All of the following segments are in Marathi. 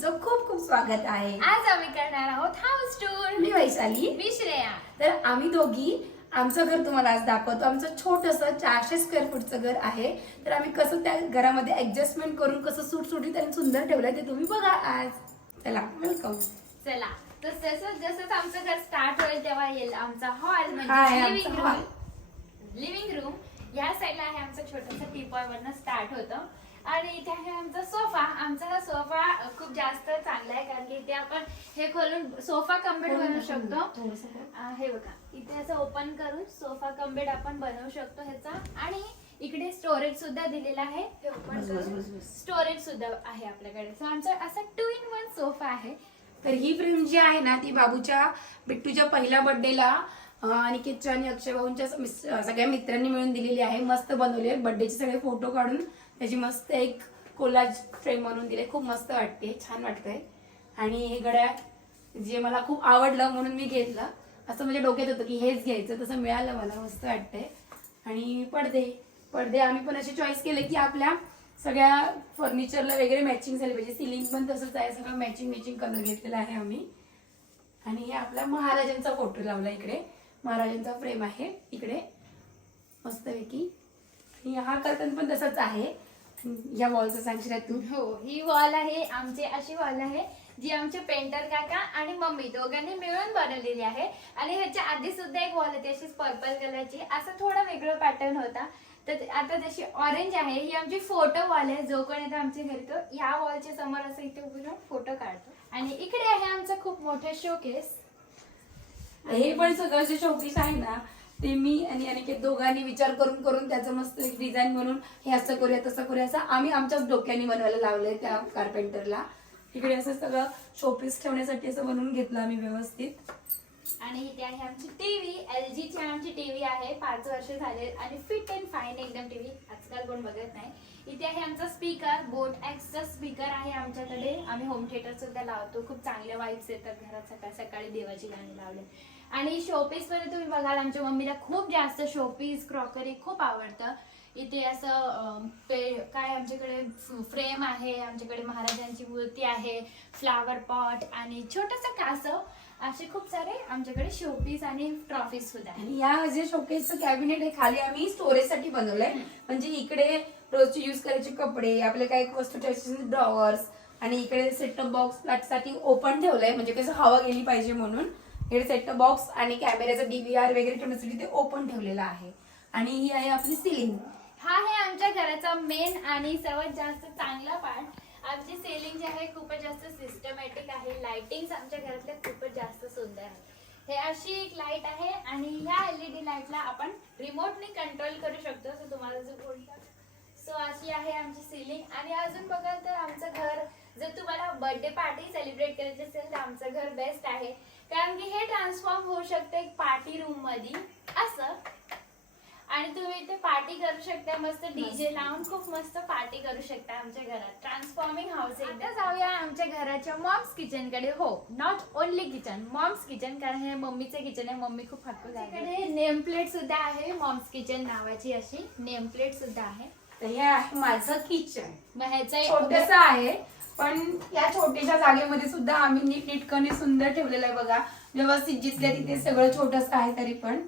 स्वागत आहे. आज आम्ही करणार आहोत हाऊस टूर मी वैशाली. मी श्रेया तर आम्ही दोघी आमचं घर तुम्हाला आज दाखवतो. आमचं छोटस चारशे स्क्वेअर फूटचं घर आहे. तर आम्ही कसं त्या घरामध्ये ऍडजस्टमेंट करून कसं सुटसुटीत आणि सुंदर ठेवलंय ते तुम्ही बघा आज. चला वेलकम चला तर जसं जसंच आमचं घर स्टार्ट होईल तेव्हा येईल आमचा हॉल म्हणजे लिव्हिंग आमचा रूम. लिव्हिंग रूम या साईडला आहे आमचं छोटस टीपॉय वरनं स्टार्ट होतं. आणि इथे आहे आमचा सोफा. आमचा हा सोफा खूप जास्त चांगला आहे कारण की इथे आपण हे खोलून सोफा कम्बेड बनवू शकतो. अं, हे बघा. इथे असं ओपन करून सोफा कम्बेड आपण बनवू शकतो ह्याचा. आणि इकडे स्टोरेज सुद्धा दिलेला आहे. हे ओपन बस, बस, करून बस. स्टोरेज सुद्धा आहे आपल्याकडे. सो आमचा असा टू इन वन सोफा आहे. तर ही फ्रेम जी आहे ना ती बाबूच्या बिट्टूच्या पहिल्या बर्थडेला अनिकेतच्या आणि अक्षय भाऊंच्या सगळ्या मित्रांनी मिळून दिलेली आहे. मस्त बनवली आहे. बर्थडेचे सगळे फोटो काढून त्याची मस्त एक कोलाज फ्रेम बनवून दिली. खूप मस्त वाटते छान वाटतंय. आणि हे घड्याळ जे मला खूप आवडलं म्हणून मी घेतलं. असं म्हणजे डोक्यात होतं की हेच घ्यायचं तसं मिळालं मला मस्त वाटतंय. आणि पडदे पडदे आम्ही पण असे चॉईस केले की आपल्या सगळ्या फर्निचरला वगैरे मॅचिंग झाली पाहिजे. सिलिंग पण तसंच आहे सगळं मॅचिंग मॅचिंग कलर घेतलेला आहे आम्ही. आणि हे आपला महाराजांचा फोटो लावला इकडे. महाराजांचा फ्रेम आहे इकडे. मस्तपैकी. आणि हा कर्तन पण तसंच आहे. या वॉलचं सांगशील तू? हो ही वॉल आहे आमची अशी वॉल आहे जी आमचे पेंटर काका आणि मम्मी दोघांनी मिळून बनवलेली आहे. आणि ह्याच्या आधी सुद्धा एक वॉल होती अशीच पर्पल कलरची असं थोडा वेगळं पॅटर्न होता. तर आता जशी ऑरेंज आहे ही आमची फोटो वॉल आहे. जो कोण येतो आमच्या घरी तो या वॉलच्या समोर असं इथे उभं राहून फोटो काढतो. आणि इकडे आहे आमचं खूप मोठं शोकेस हे पण सगळं जे शोपीस आहे ना ते मी आणि अनिकेत दोघांनी विचार करून करून त्याचं मस्त एक डिझाईन बनवून हे असं करूया तसं करूया असं आम्ही आमच्याच डोक्याने बनवायला लावलंय त्या कार्पेंटरला इकडे असं सगळं शोपीस ठेवण्यासाठी असं बनवून घेतलं आम्ही व्यवस्थित. आणि इथे आहे आमची टीव्ही एल ची आमची टीव्ही आहे. पाच वर्ष झाले आणि फिट अँड फाईन एकदम टीव्ही आजकाल कोण बघत नाही. इथे आहे आमचा स्पीकर बोट एक्सचा स्पीकर आहे आमच्याकडे. आम्ही होम थिएटर सुद्धा लावतो. खूप चांगल्या वाईब्स येतात घरात सकाळ सकाळी देवाची गाणी लावले. आणि शोपीसमध्ये तुम्ही बघाल आमच्या मम्मीला खूप जास्त शोपीस क्रॉकरी खूप आवडतं. इथे असं काय आमच्याकडे फ्रेम आहे. आमच्याकडे महाराजांची मूर्ती आहे फ्लावर पॉट आणि छोटस कासव असे खूप सारे आमच्याकडे शोपीस आणि ट्रॉफीज सुद्धा आहे आणि या जे शोकेसचं कॅबिनेट आहे खाली आम्ही स्टोरेजसाठी बनवलंय. म्हणजे इकडे रोजचे युज करायचे कपडे आपले काही वस्तू ठेवायचे ड्रॉवर्स आणि इकडे सेटअप बॉक्ससाठी ओपन ठेवलंय. म्हणजे कसं हवा गेली पाहिजे म्हणून. इकडे सेटअप बॉक्स आणि कॅमेऱ्याचं डीव्हीआर वगैरे ठेवण्यासाठी ते ओपन ठेवलेलं आहे. आणि ही आहे आपली सिलिंग हा आहे आमच्या घराचा मेन आणि सर्वात जास्त चांगला पार्ट आमची सेलिंग जी आहे खूपच जास्त सिस्टमॅटिक आहे. लाइटिंग आमच्या घरातल्या खूपच जास्त सुंदर आहे हे अशी एक लाइट आहे आणि ह्या एलईडी लाईटला आपण रिमोटने कंट्रोल करू शकतो. असं तुम्हाला जर बोलतात सो अशी आहे आमची सिलिंग आणि अजून बघाल तर आमचं घर जर तुम्हाला बर्थडे पार्टी सेलिब्रेट करायची असेल तर आमचं घर बेस्ट आहे. कारण की हे ट्रान्सफॉर्म होऊ शकतं एक पार्टी रूममध्ये असं. आणि तुम्ही इथे पार्टी करू शकता मस्त डीजे लावून खूप मस्त पार्टी करू शकता आमच्या घरात. ट्रान्सफॉर्मिंग हाऊस एकदा जाऊया आमच्या घराच्या मॉम्स किचनकडे. हो not only kitchen moms kitchen कारण हे मम्मीचे किचन आहे. मम्मी खूप हक्क झाले. नेम प्लेट सुद्धा आहे. मॉम्स किचन नावाची अशी नेम प्लेट सुद्धा आहे. तर हे आहे माझं किचन मग ह्याचा छोटस आहे पण या छोट्याशा जागेमध्ये सुद्धा आम्ही नीट नीटकणी सुंदर ठेवलेलं आहे बघा. व्यवस्थित जिथल्या तिथे सगळं छोटस आहे तरी पण.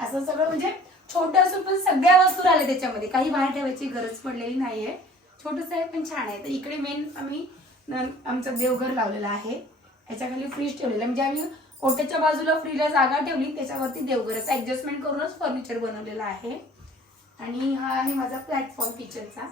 असं सगळं म्हणजे छोटं असून पण सगळ्या वस्तू राहिल्या त्याच्यामध्ये. काही बाहेर ठेवायची गरज पडलेली नाहीये. छोटस आहे पण छान आहे. तर इकडे मेन आम्ही आमचं देवघर लावलेलं आहे. याच्याखाली फ्रीज ठेवलेलं म्हणजे आम्ही ओट्याच्या बाजूला फ्रीला जागा ठेवली त्याच्यावरती देवघराचा ऍडजस्टमेंट करूनच फर्निचर बनवलेलं आहे. आणि हा आहे माझा प्लॅटफॉर्म किचनचा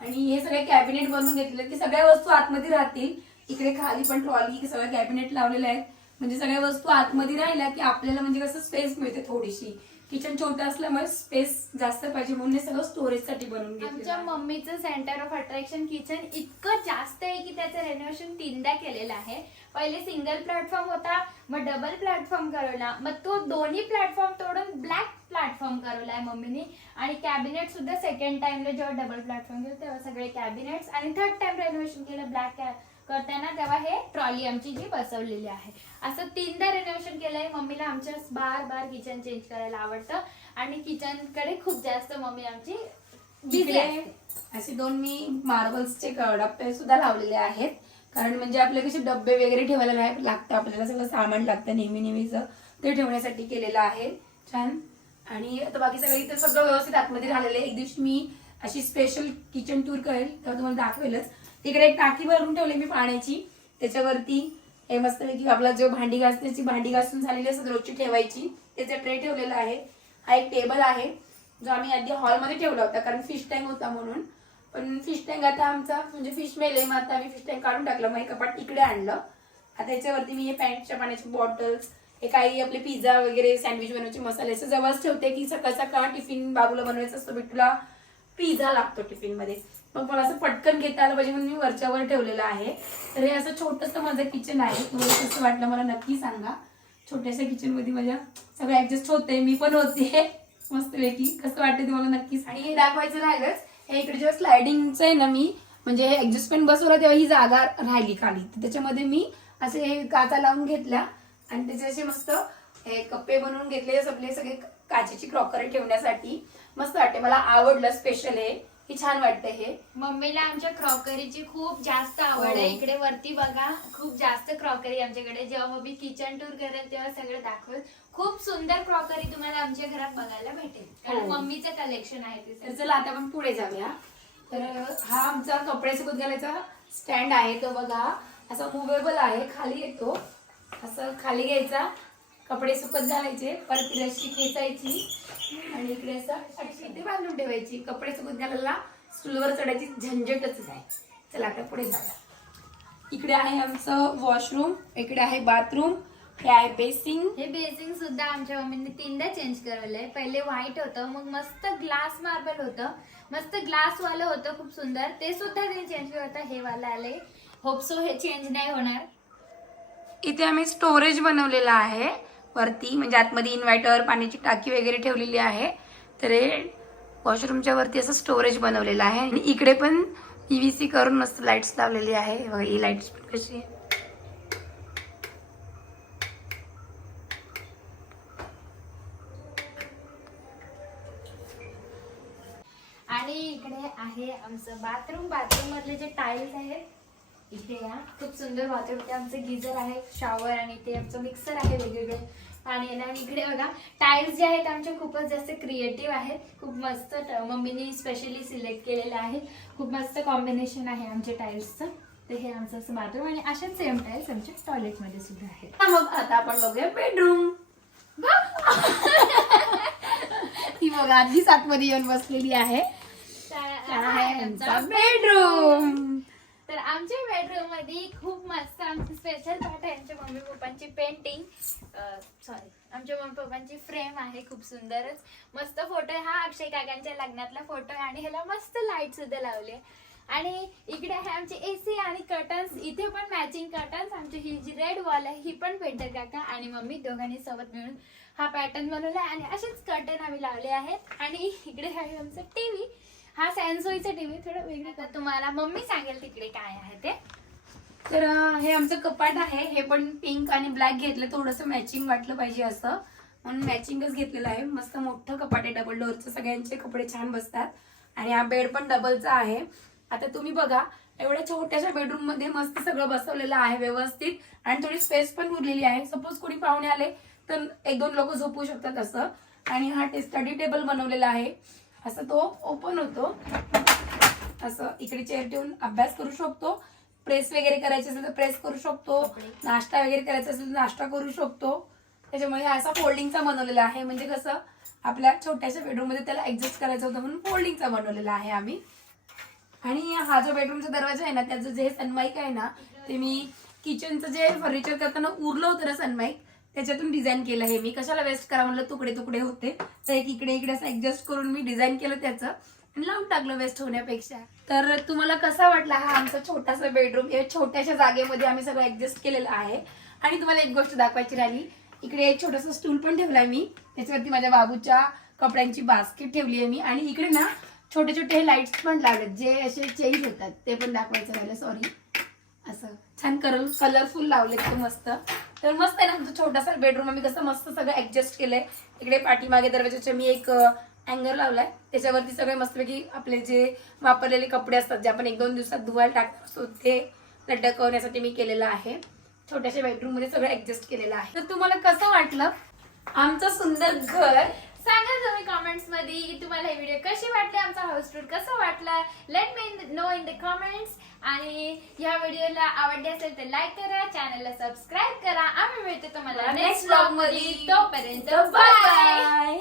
आणि हे सगळे कॅबिनेट बनवून घेतले की सगळ्या वस्तू आतमध्ये राहतील. इकडे खाली पण ट्रॉली सगळं कॅबिनेट लावलेले आहेत. म्हणजे सगळ्या वस्तू आतमध्ये राहिल्या की आपल्याला म्हणजे कसं स्पेस मिळते थोडीशी. किचन छोटं असल्यामुळे स्पेस जास्त पाहिजे म्हणून हे सगळं स्टोरेजसाठी बनवून आमच्या. मम्मीचं सेंटर ऑफ अट्रॅक्शन किचन इतकं जास्त आहे की त्याचं रेनोव्हेशन तीनदा केलेलं आहे पहिले सिंगल प्लॅटफॉर्म होता मग डबल प्लॅटफॉर्म करवला मग तो दोन्ही प्लॅटफॉर्म तोडून ब्लॅक प्लॅटफॉर्म करवला आहे मम्मीने आणि कॅबिनेट सुद्धा सेकंड टाइमला जेव्हा डबल प्लॅटफॉर्म केलं तेव्हा सगळे कॅबिनेट्स आणि थर्ड टाइम रेनोव्हेशन केलं ब्लॅक करताना तेव्हा हे ट्रॉली आमची जी बसवलेली आहे. असं तीनदा रेनोव्हेशन केलंय. मम्मीला आमच्या बार बार किचन चेंज करायला आवडतं. आणि किचनकडे खूप जास्त मम्मी आमची. असे दोन मी मार्बल्सचे डप्पे सुद्धा लावलेले आहेत. कारण म्हणजे आपले कसे डब्बे वगैरे ठेवायला नाही लागतं. आपल्याला सगळं सामान लागतं नेहमी नेहमीचं. ते ठेवण्यासाठी केलेलं आहे. छान. आणि आता बाकी सगळं इथं सगळं व्यवस्थित आतमध्ये राहिलेलं आहे. एक दिवशी मी अशी स्पेशल किचन टूर करेल. तेव्हा तुम्हाला दाखवेलच. तिकडे एक टाकी भरून ठेवली मी पाण्याची. त्याच्यावरती हे मस्तपैकी आपला जो भांडी घासण्याची भांडी घासून झालेली असतात रोजची ठेवायची. त्याचा ट्रे ठेवलेला आहे. हा एक टेबल आहे जो आम्ही आधी हॉलमध्ये ठेवला होता कारण फिश टँक होता म्हणून. पण फिश टँक आता आमचा म्हणजे फिश मेले मग आता आम्ही फिश टँक काढून टाकलं. मग हे कपाट इकडे आणलं. आता याच्यावरती मी हे पॅन्टच्या पाण्याचे बॉटल्स हे काही आपले पिझ्झा वगैरे सँडविच बनवायचे मसाले असं जवळच ठेवते की सकाळ सकाळ टिफिन बाबूला बनवायचं असतो बिट्टूला पिझ्झा लागतो टिफिनमध्ये मग मला असं पटकन घेता आलं पाहिजे म्हणून मी वरच्यावर ठेवलेलं आहे. तर हे असं छोटंसं माझं किचन आहे. तुम्हाला कसं वाटलं मला नक्की सांगा. छोट्याशा किचनमध्ये माझ्या सगळं ॲडजस्ट होते मी पण होते. मस्तपैकी. कसं वाटतं तुम्हाला मला आणि हे दाखवायचं राहिलंच. हे इकडे जेव्हा स्लायडिंगचं आहे ना मी म्हणजे हे ॲडजस्टमेंट बसवलं तेव्हा ही जागा राहिली खाली. तर त्याच्यामध्ये मी असे हे काचा लावून घेतल्या. आणि त्याचे असे मस्त हे कप्पे बनवून घेतले आपले सगळे काचेची क्रॉकरी ठेवण्यासाठी. मस्त वाटते. मला आवडलं स्पेशल हे. हे छान वाटतं हे. मम्मीला आमच्या क्रॉकरीची खूप जास्त आवड आहे. हो. इकडे वरती बघा खूप जास्त क्रॉकरी आमच्याकडे. जेव्हा मम्मी किचन टूर करेल तेव्हा सगळं दाखवेल. खूप सुंदर क्रॉकरी तुम्हाला आमच्या घरात बघायला भेटेल. कारण हो. मम्मीचं कलेक्शन आहे ते तर सगळं. चला आता आपण पुढे जाऊया. तर हा आमचा कपडे सुकत घालायचा स्टँड आहे तो बघा. असा मुवेबल आहे खाली येतो. असं खाली घ्यायचा. कपडे सुकत घालायचे. परत ती रशी खेचायची. आणि इकडे असं अशी इथे बांधून ठेवायची. कपडे घालायला स्टूलवर चढायची. झंझटच नाही चला आता पुढे जाऊया. इकडे आहे आमचं वॉशरूम इकडे आहे बाथरूम हे आहे बेसिंग हे बेसिंग सुद्धा आमच्या मम्मीने तीनदा चेंज करवलंय. पहिले व्हाईट होतं मग मस्त ग्लास मार्बल होतं. मस्त ग्लास वालं होतं खूप सुंदर. ते सुद्धा त्यांनी चेंज केलं होतं. हे वाला आले होपसो हे चेंज नाही होणार. इथे आम्ही स्टोरेज बनवलेलं आहे. वरती म्हणजे आतमध्ये इन्व्हर्टर पाण्याची टाकी वगैरे ठेवलेली आहे. तर हे वॉशरूमच्या वरती असं स्टोरेज बनवलेलं आहे. आणि इकडे पण पी व्ही सी करून मस्त लाईट्स लावलेली आहे. ही लाईट्स पण कशी आहे. आणि इकडे आहे आमचं बाथरूम बाथरूम मधले जे टाईल्स आहेत इथे या. खूप सुंदर बाथरूम ते आमचं गिझर आहे शॉवर आणि ते आमचं मिक्सर आहे वेगवेगळे. पाणी आणि इकडे बघा टाईल्स जे आहेत आमचे खूपच जास्त क्रिएटिव्ह आहेत. खूप मस्त मम्मीने स्पेशली सिलेक्ट केलेले आहेत खूप मस्त कॉम्बिनेशन आहे आमच्या टाईल्सचं तर हे आमचं असं बाथरूम आणि अशाच सेम टाईल्स आमच्या टॉयलेटमध्ये सुद्धा आहेत. मग आता आपण बघूया बेडरूम ही बघा आधीच आतमध्ये येऊन बसलेली आहे. आहे बेडरूम तर आमच्या बेडरूममध्ये खूप मस्त आमची स्पेशल पार्ट आहे. आमच्या मम्मी पप्पांची पेंटिंग सॉरी आमच्या मम्मी पप्पांची फ्रेम आहे खूप सुंदरच. मस्त फोटो आहे. हा अक्षय काकांच्या लग्नातला फोटो आहे आणि ह्याला मस्त लाइट सुद्धा लावली आहे. आणि इकडे आहे आमचे एसी आणि कर्टन्स इथे पण मॅचिंग कर्टन्स आमची ही जी रेड वॉल आहे ही पण पेंटर काका आणि मम्मी दोघांनी सोबत मिळून हा पॅटर्न बनवला आहे. आणि असेच कर्टन आम्ही लावले आहेत. आणि इकडे आहे आमचा टीव्ही हा सॅनसोईचा टीव्ही थोडं वेगळं का तुम्हाला मम्मी सांगेल तिकडे काय आहे ते. तर हे आमचं कपाट आहे. हे पण पिंक आणि ब्लॅक घेतलं. थोडंसं मॅचिंग वाटलं पाहिजे असं. म्हणून मॅचिंगच घेतलेलं आहे. मस्त मोठं कपाट आहे. डबल डोअरचं सगळ्यांचे कपडे छान बसतात. आणि हा बेड पण डबलचा आहे. आता तुम्ही बघा एवढ्या छोट्याशा बेडरूममध्ये मस्त सगळं बसवलेलं आहे व्यवस्थित. आणि थोडी स्पेस पण उरलेली आहे. सपोज कोणी पाहुणे आले तर एक दोन लोक झोपू शकतात असं. आणि हा स्टडी टेबल बनवलेला आहे. असं तो ओपन होतो. असं इकडे चेअर ठेवून अभ्यास करू शकतो. प्रेस वगैरे करायचे असेल तर प्रेस करू शकतो. नाश्ता वगैरे करायचा असेल तर नाश्ता करू शकतो. त्याच्यामुळे हा असा फोल्डिंगचा बनवलेला आहे. म्हणजे कसं आपल्या छोट्याशा बेडरूममध्ये त्याला ऍडजस्ट करायचं होतं म्हणून फोल्डिंगचा बनवलेला आहे आम्ही. आणि हा जो बेडरूमचा दरवाजा आहे ना त्याचं जे सनमाईक आहे ना ते मी किचनचं जे फर्निचर करताना उरलं होतं ना सनमाईक त्याच्यातून डिझाईन केलं हे मी. कशाला वेस्ट करा म्हणलं? तुकडे तुकडे होते. तर एक इकडे इकडे असं ऍडजस्ट करून मी डिझाईन केलं त्याचं. आणि लावून टाकलं वेस्ट होण्यापेक्षा. तर तुम्हाला कसा वाटला हा आमचा छोटासा बेडरूम या छोट्याशा जागेमध्ये आम्ही सगळं ऍडजस्ट केलेलं आहे. आणि तुम्हाला एक गोष्ट दाखवायची राहिली. इकडे एक छोटासा स्टूल पण ठेवलाय मी. त्याच्यावरती माझ्या बाबूच्या कपड्यांची बास्केट ठेवली आहे मी. आणि इकडे ना छोटे छोटे हे लाईट्स पण लावलेत जे असे चेंज होतात ते पण दाखवायचं राहिलं. सॉरी असं. छान कलर कलरफुल लावलेत ते मस्त. तर मस्त आहे ना आमचा छोटासा बेडरूम आम्ही कसं मस्त सगळं ऍडजस्ट केलंय. इकडे पाठीमागे दरवाजाच्या मी एक अँगर लावलाय. त्याच्यावरती सगळे मस्तपैकी आपले जे वापरलेले कपडे असतात जे आपण एक दोन दिवसात धुवायला टाकत असतो ते लटकवण्यासाठी मी केलेलं आहे. छोट्याशा बेडरूममध्ये सगळं ऍडजस्ट केलेलं आहे. तर तुम्हाला कसं वाटलं? आमचं सुंदर घर सांगा तुम्ही कमेंट्समध्ये की तुम्हाला हे व्हिडिओ कशी वाटली? आमचा हाऊस टूर कसं वाटला? Let me know in the comments आणि या व्हिडिओला आवडले असेल तर लाईक करा चॅनलला सबस्क्राईब करा. आम्ही मिळतो तुम्हाला नेक्स्ट ब्लॉगमध्ये. तोपर्यंत बाय बाय